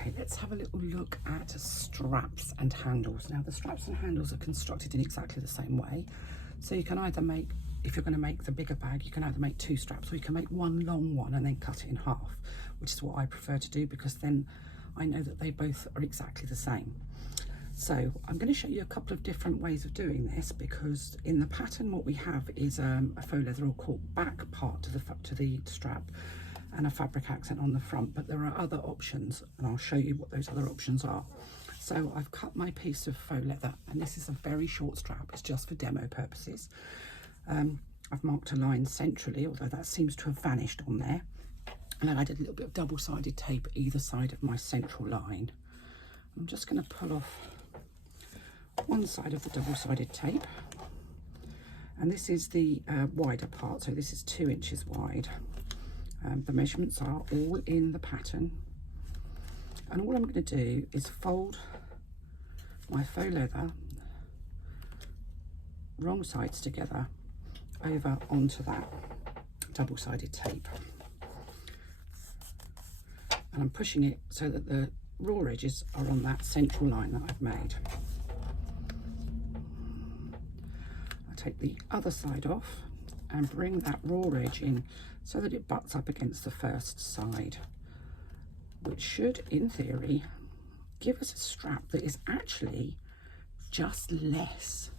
Okay, let's have a little look at straps and handles. Now the straps and handles are constructed in exactly the same way. So you can either make, if you're going to make the bigger bag, you can either make two straps, or you can make one long one and then cut it in half, which is what I prefer to do, because then I know that they both are exactly the same. So I'm going to show you a couple of different ways of doing this, because in the pattern what we have is a faux leather or cork back part to the strap and a fabric accent on the front, but there are other options and I'll show you what those other options are. So I've cut my piece of faux leather, and this is a very short strap, it's just for demo purposes. I've marked a line centrally, although that seems to have vanished on there, and I've added a little bit of double-sided tape either side of my central line. I'm just going to pull off one side of the double-sided tape, and this is the wider part, so this is 2 inches wide. The measurements are all in the pattern, and all I'm going to do is fold my faux leather wrong sides together over onto that double-sided tape, and I'm pushing it so that the raw edges are on that central line that I've made. I take the other side off and bring that raw edge in so that it butts up against the first side, which should, in theory, give us a strap that is actually just less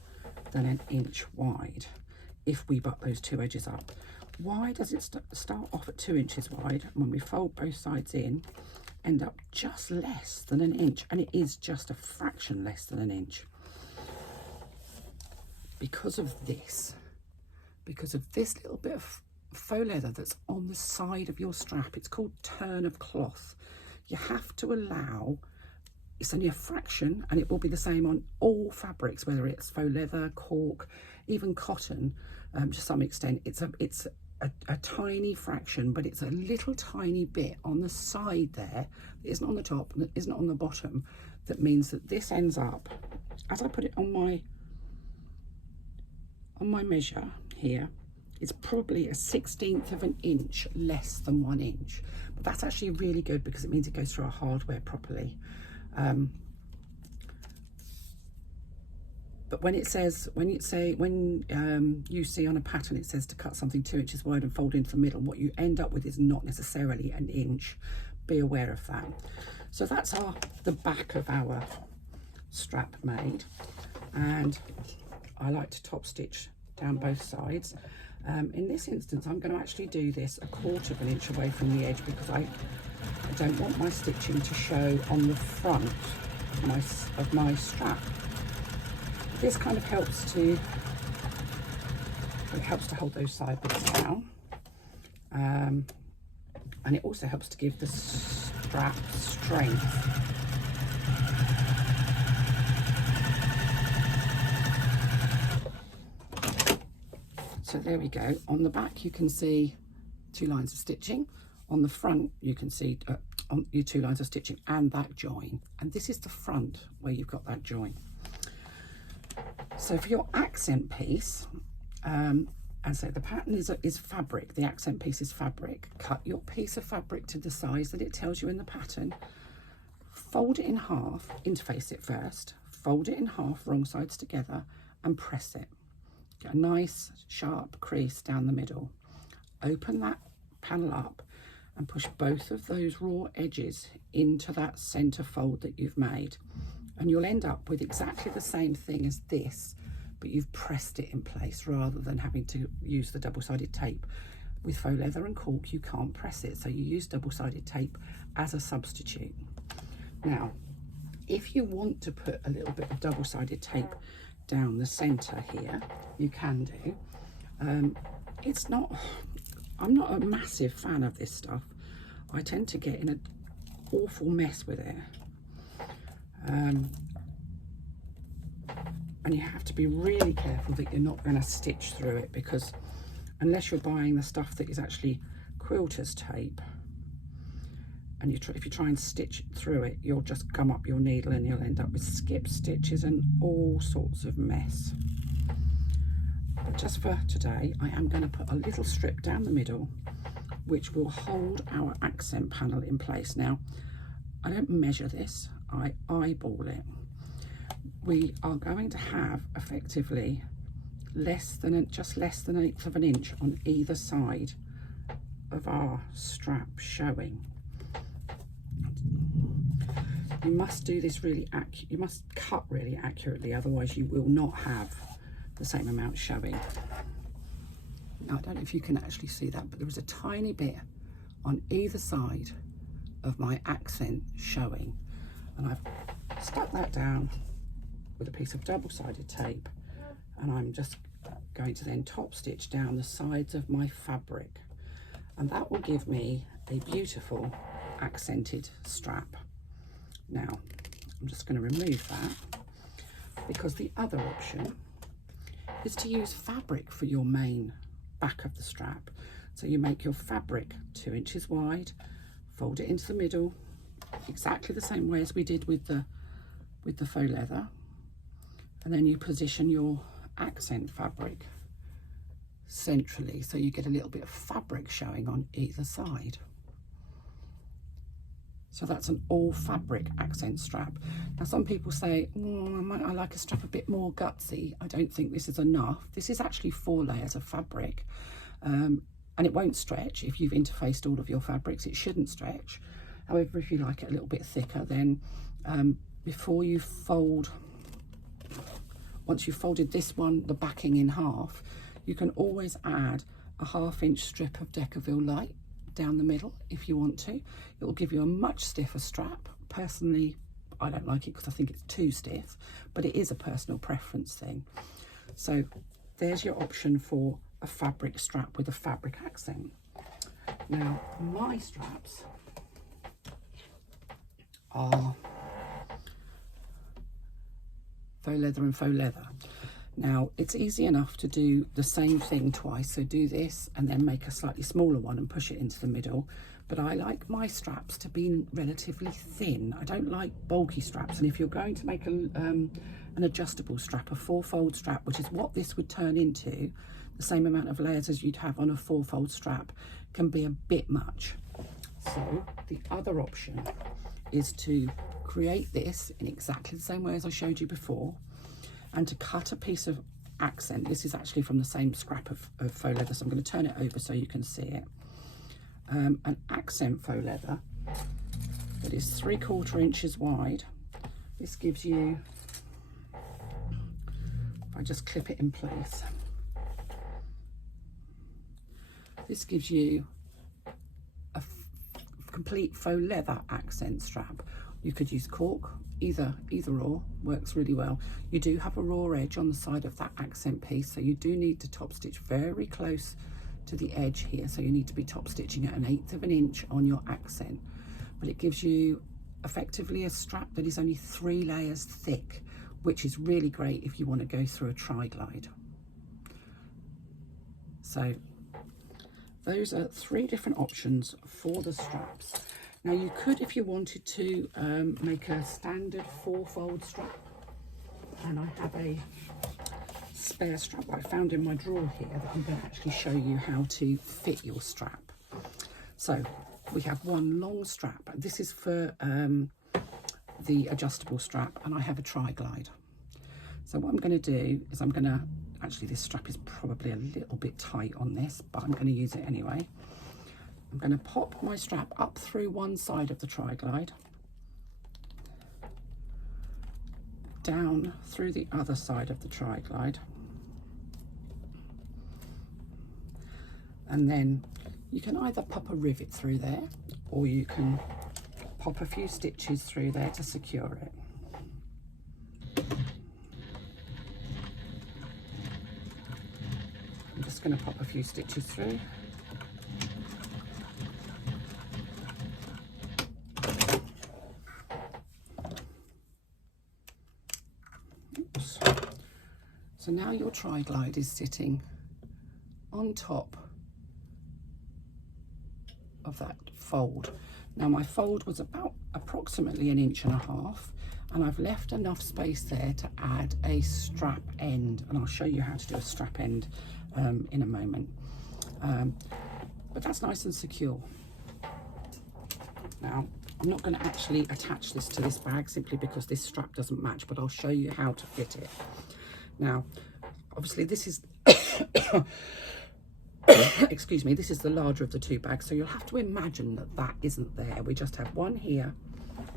than 1 inch wide if we butt those two edges up. Why does it start off at 2 inches wide, and when we fold both sides in, end up just less than 1 inch? And it is just a fraction less than 1 inch. Because of this little bit of faux leather that's on the side of your strap. It's called turn of cloth. You have to allow, it's only a fraction, and it will be the same on all fabrics, whether it's faux leather, cork, even cotton, to some extent. It's a tiny fraction, but it's a little tiny bit on the side there that isn't on the top and that isn't on the bottom, that means that this ends up, as I put it on my measure here, it's probably a 1/16 of an inch less than 1 inch, but that's actually really good because it means it goes through our hardware properly. But when you see on a pattern it says to cut something 2 inches wide and fold into the middle, what you end up with is not necessarily 1 inch. Be aware of that. So that's the back of our strap made, and I like to top stitch down both sides. In this instance, I'm going to actually do this 1/4 of an inch away from the edge, because I don't want my stitching to show on the front of my strap. This kind of helps to hold those side bits down, and it also helps to give the strap strength. So there we go. On the back you can see 2 lines of stitching. On the front you can see on your 2 lines of stitching and that join. And this is the front where you've got that join. So for your accent piece, and so the pattern is fabric, the accent piece is fabric. Cut your piece of fabric to the size that it tells you in the pattern. Fold it in half, interface it first, fold it in half, wrong sides together, and press it. Get a nice sharp crease down the middle. Open that panel up and push both of those raw edges into that center fold that you've made, and you'll end up with exactly the same thing as this, but you've pressed it in place rather than having to use the double-sided tape. With faux leather and cork you can't press it, so you use double-sided tape as a substitute. Now if you want to put a little bit of double-sided tape down the center here, you can do. I'm not a massive fan of this stuff. I tend to get in an awful mess with it, and you have to be really careful that you're not going to stitch through it, because unless you're buying the stuff that is actually quilter's tape, and if you try and stitch through it, you'll just gum up your needle and you'll end up with skip stitches and all sorts of mess. But just for today, I am going to put a little strip down the middle which will hold our accent panel in place. Now I don't measure this, I eyeball it. We are going to have effectively just less than 1/8 of an inch on either side of our strap showing. You must do this really accurate. You must cut really accurately, otherwise you will not have the same amount showing. Now, I don't know if you can actually see that, but there is a tiny bit on either side of my accent showing, and I've stuck that down with a piece of double-sided tape, and I'm just going to then top stitch down the sides of my fabric, and that will give me a beautiful accented strap. Now I'm just going to remove that, because the other option is to use fabric for your main back of the strap. So you make your fabric 2 inches wide, fold it into the middle exactly the same way as we did with the faux leather, and then you position your accent fabric centrally, so you get a little bit of fabric showing on either side. So that's an all fabric accent strap. Now some people say, I like a strap a bit more gutsy. I don't think this is enough. This is actually 4 layers of fabric, and it won't stretch. If you've interfaced all of your fabrics, it shouldn't stretch. However, if you like it a little bit thicker, then before you fold, once you've folded this one, the backing in half, you can always add a 1/2 inch strip of Decaville light down the middle if you want to. It will give you a much stiffer strap. Personally, I don't like it because I think it's too stiff, but it is a personal preference thing. So there's your option for a fabric strap with a fabric accent. Now my straps are faux leather and faux leather. Now it's easy enough to do the same thing twice, so do this and then make a slightly smaller one and push it into the middle, but I like my straps to be relatively thin. I don't like bulky straps, and if you're going to make an adjustable strap, a 4-fold strap, which is what this would turn into, the same amount of layers as you'd have on a 4-fold strap, can be a bit much. So the other option is to create this in exactly the same way as I showed you before, and to cut a piece of accent. This is actually from the same scrap of faux leather, so I'm going to turn it over so you can see it. An accent faux leather that is 3/4 inches wide. This gives you, if I just clip it in place, this gives you a complete faux leather accent strap. You could use cork, either or works really well. You do have a raw edge on the side of that accent piece, so you do need to top stitch very close to the edge here, so you need to be top stitching at 1/8 of an inch on your accent, but it gives you effectively a strap that is only 3 layers thick, which is really great if you want to go through a tri-glide. So those are 3 different options for the straps. Now you could, if you wanted to, make a standard 4-fold strap, and I have a spare strap I found in my drawer here that I'm going to actually show you how to fit your strap. So we have one long strap. This is for the adjustable strap, and I have a tri-glide. So what I'm going to do is actually this strap is probably a little bit tight on this, but I'm going to use it anyway. I'm going to pop my strap up through one side of the tri-glide, down through the other side of the tri-glide, and then you can either pop a rivet through there, or you can pop a few stitches through there to secure it. I'm just going to pop a few stitches through. So now your tri-glide is sitting on top of that fold. Now my fold was about approximately 1.5 inches, and I've left enough space there to add a strap end, and I'll show you how to do a strap end in a moment. But that's nice and secure. Now I'm not going to actually attach this to this bag simply because this strap doesn't match, but I'll show you how to fit it. Now, obviously this is, excuse me, this is the larger of the two bags, so you'll have to imagine that that isn't there. We just have one here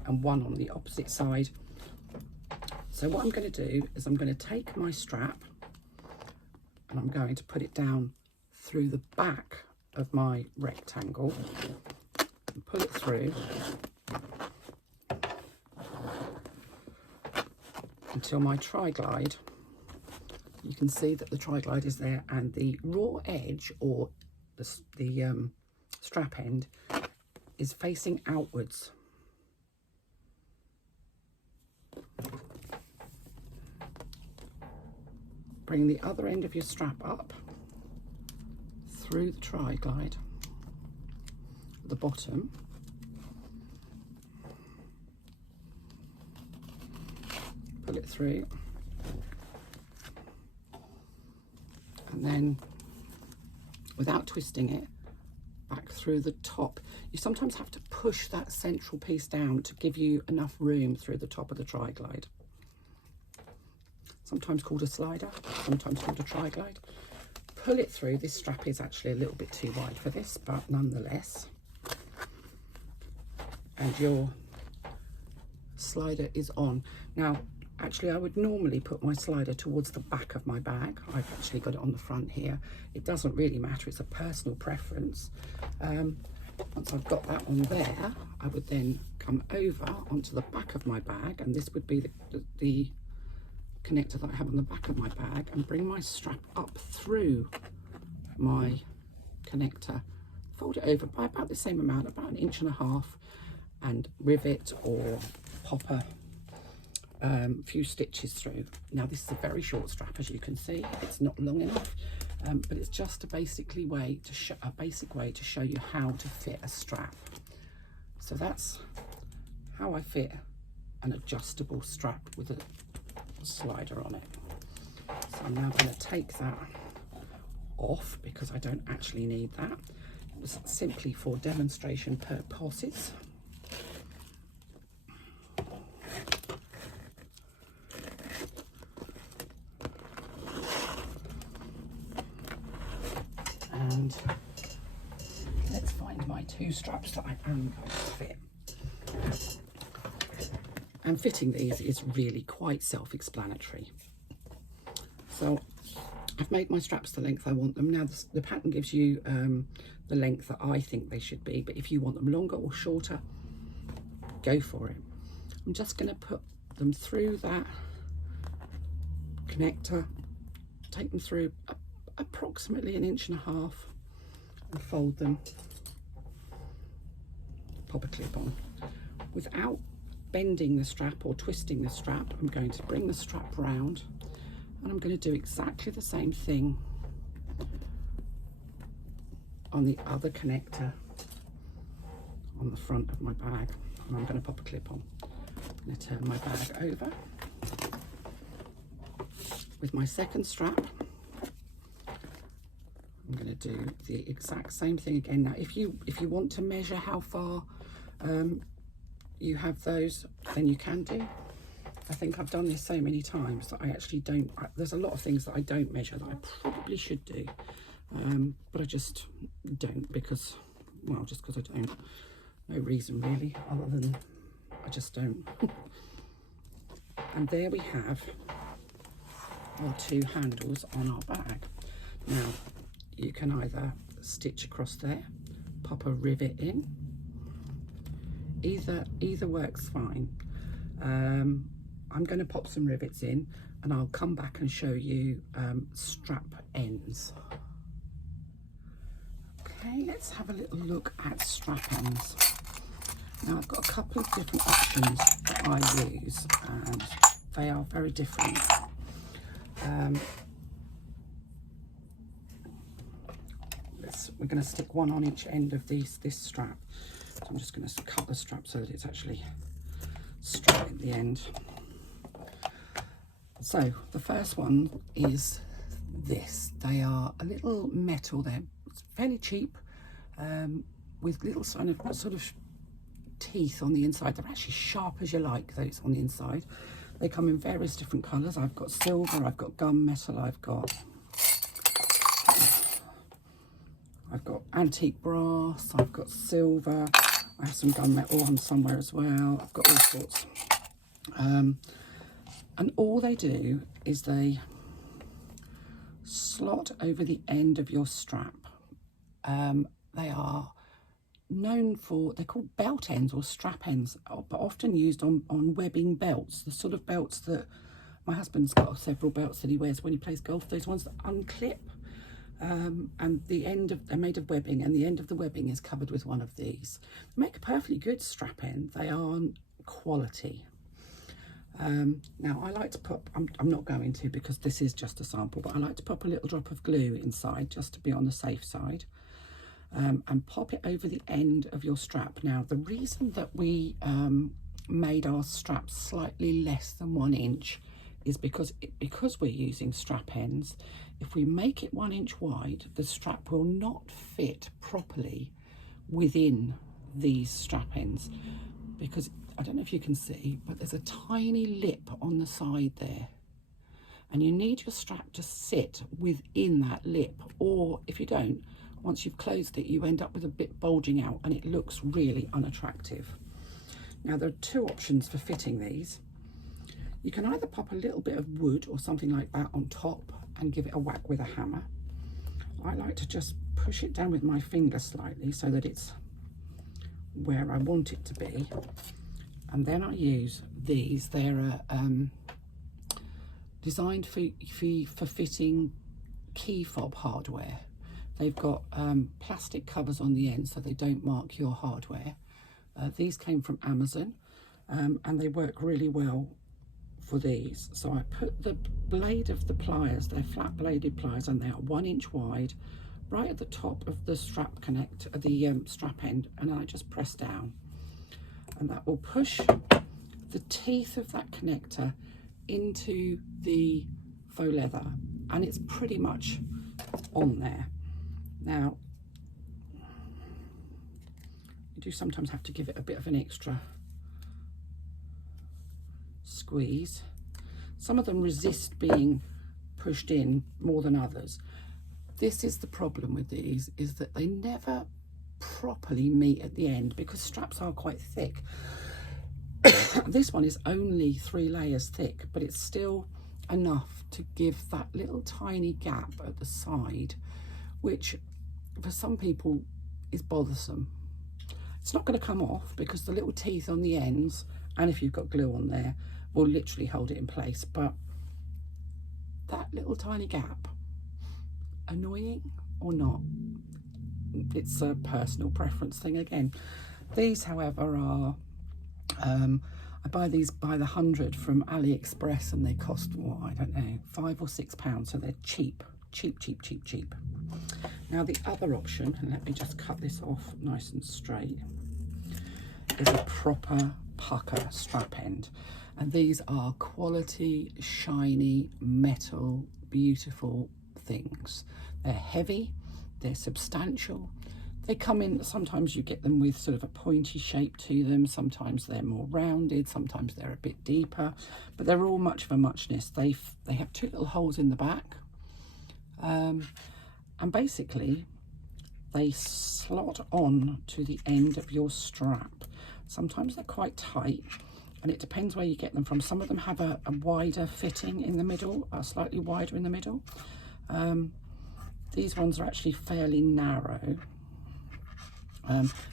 and one on the opposite side. So what I'm going to do is I'm going to take my strap and I'm going to put it down through the back of my rectangle and pull it through until my tri-glide, you can see that the tri-glide is there and the raw edge, or the strap end, is facing outwards. Bring the other end of your strap up through the tri-glide at the bottom, pull it through, and then without twisting it, back through the top. You sometimes have to push that central piece down to give you enough room through the top of the tri-glide. Sometimes called a slider, sometimes called a tri-glide. Pull it through. This strap is actually a little bit too wide for this, but nonetheless. And your slider is on. Now, actually, I would normally put my slider towards the back of my bag. I've actually got it on the front here. It doesn't really matter. It's a personal preference. Once I've got that on there, I would then come over onto the back of my bag, and this would be the connector that I have on the back of my bag, and bring my strap up through my connector, fold it over by about the same amount, about 1.5 inches, and rivet or pop a few stitches through. Now this is a very short strap, as you can see. It's not long enough, but it's just a basic way to show you how to fit a strap. So that's how I fit an adjustable strap with a slider on it. So I'm now going to take that off because I don't actually need that. It was simply for demonstration purposes. And let's find my two straps that I am going to fit. And fitting these is really quite self-explanatory. So I've made my straps the length I want them. Now the pattern gives you the length that I think they should be, but if you want them longer or shorter, go for it. I'm just going to put them through that connector, take them through approximately 1.5 inches, and fold them, pop a clip on. Without bending the strap or twisting the strap, I'm going to bring the strap round, and I'm going to do exactly the same thing on the other connector on the front of my bag, and I'm going to pop a clip on. I'm going to turn my bag over with my second strap. I'm going to do the exact same thing again. Now if you want to measure how far you have those, then you can do. I think I've done this so many times that I actually don't, there's a lot of things that I don't measure that I probably should do, but I just don't because, well, just because I don't. No reason really, other than I just don't. And there we have our two handles on our bag. Now you can either stitch across there, pop a rivet in, either works fine. I'm going to pop some rivets in and I'll come back and show you strap ends. Okay, let's have a little look at strap ends. Now I've got a couple of different options that I use and they are very different. We're going to stick one on each end of this strap. So I'm just going to cut the strap so that it's actually straight at the end. So the first one is this. They are a little metal. They're fairly cheap, with little sort of teeth on the inside. They're actually sharp as you like, those on the inside. They come in various different colours. I've got silver, I've got gunmetal, I've got antique brass, I've got silver, I have some gunmetal on somewhere as well. I've got all sorts. And all they do is they slot over the end of your strap. They are known for, they're called belt ends or strap ends, but often used on webbing belts, the sort of belts that my husband's got several belts that he wears when he plays golf, those ones that unclip. And the end of, they're made of webbing, and the end of the webbing is covered with one of these. They make a perfectly good strap end. They are quality. Now I like to pop, I'm not going to because this is just a sample, but I like to pop a little drop of glue inside just to be on the safe side, and pop it over the end of your strap. Now the reason that we made our straps slightly less than 1 inch is because we're using strap ends. If we make it 1 inch wide, the strap will not fit properly within these strap ends, because I don't know if you can see, but there's a tiny lip on the side there, and you need your strap to sit within that lip, or if you don't, once you've closed it, you end up with a bit bulging out and it looks really unattractive. Now there are 2 options for fitting these. You can either pop a little bit of wood or something like that on top and give it a whack with a hammer. I like to just push it down with my finger slightly so that it's where I want it to be. And then I use these. They're designed for fitting Key Fob Hardware. They've got plastic covers on the end so they don't mark your hardware. These came from Amazon, and they work really well for these. So I put the blade of the pliers, they're flat bladed pliers, and they are 1 inch wide, right at the top of the strap connect, the strap end, and I just press down, and that will push the teeth of that connector into the faux leather, and it's pretty much on there. Now you do sometimes have to give it a bit of an extra squeeze. Some of them resist being pushed in more than others. This is the problem with these, is that they never properly meet at the end because straps are quite thick. This one is only 3 layers thick, but it's still enough to give that little tiny gap at the side, which for some people is bothersome. It's not going to come off because the little teeth on the ends, and if you've got glue on there, will literally hold it in place, but that little tiny gap, annoying or not, it's a personal preference thing again. These, however, are I buy these by the 100 from AliExpress, and they cost, what, I don't know, £5 or £6, so they're cheap. Now the other option, and let me just cut this off nice and straight, is a proper pucker strap end. And these are quality, shiny, metal, beautiful things. They're heavy, they're substantial. They come in, sometimes you get them with sort of a pointy shape to them, sometimes they're more rounded, sometimes they're a bit deeper, but they're all much of a muchness. They have 2 little holes in the back, and basically they slot on to the end of your strap. Sometimes they're quite tight, and it depends where you get them from. Some of them have a wider fitting in the middle, slightly wider in the middle. These ones are actually fairly narrow,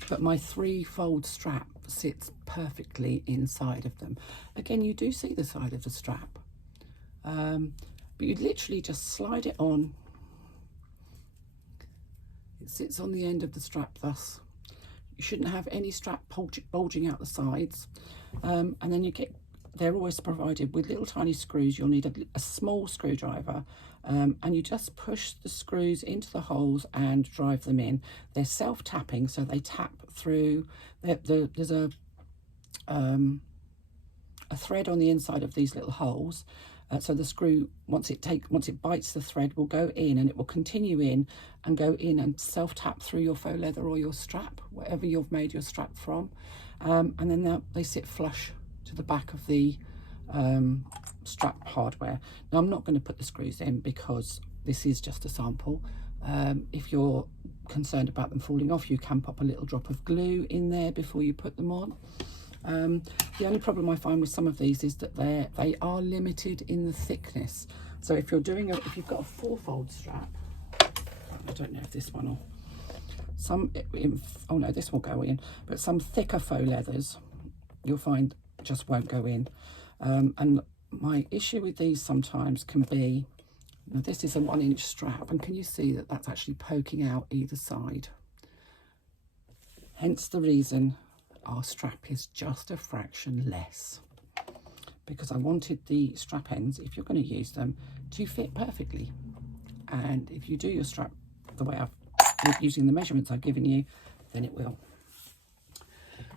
but my 3-fold strap sits perfectly inside of them. Again, you do see the side of the strap, but you literally just slide it on. It sits on the end of the strap thus. You shouldn't have any strap bulging out the sides. And then you get, they're always provided with little tiny screws. You'll need a small screwdriver, and you just push the screws into the holes and drive them in. They're self-tapping, so they tap through. There's a thread on the inside of these little holes. So the screw, once it bites the thread, will go in, and it will continue in and go in and self-tap through your faux leather or your strap, whatever you've made your strap from. and then they sit flush to the back of the strap hardware. Now I'm not going to put the screws in because this is just a sample. If you're concerned about them falling off, you can pop a little drop of glue in there before you put them on. The only problem I find with some of these is that they are limited in the thickness. So if you've got a 4-fold strap, I don't know if this one will, oh no, this will go in, but some thicker faux leathers you'll find just won't go in. And my issue with these sometimes can be, now this is a 1-inch strap, and can you see that that's actually poking out either side? Hence the reason our strap is just a fraction less, because I wanted the strap ends, if you're going to use them, to fit perfectly. And if you do your strap the way using the measurements I've given you, then it will.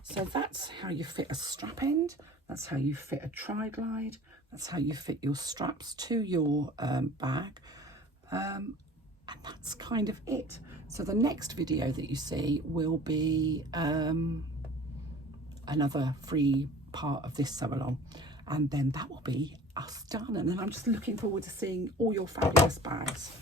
So that's how you fit a strap end, that's how you fit a tri-glide, that's how you fit your straps to your bag, and that's kind of it. So the next video that you see will be another free part of this sew along, and then that will be us done. And then I'm just looking forward to seeing all your fabulous bags.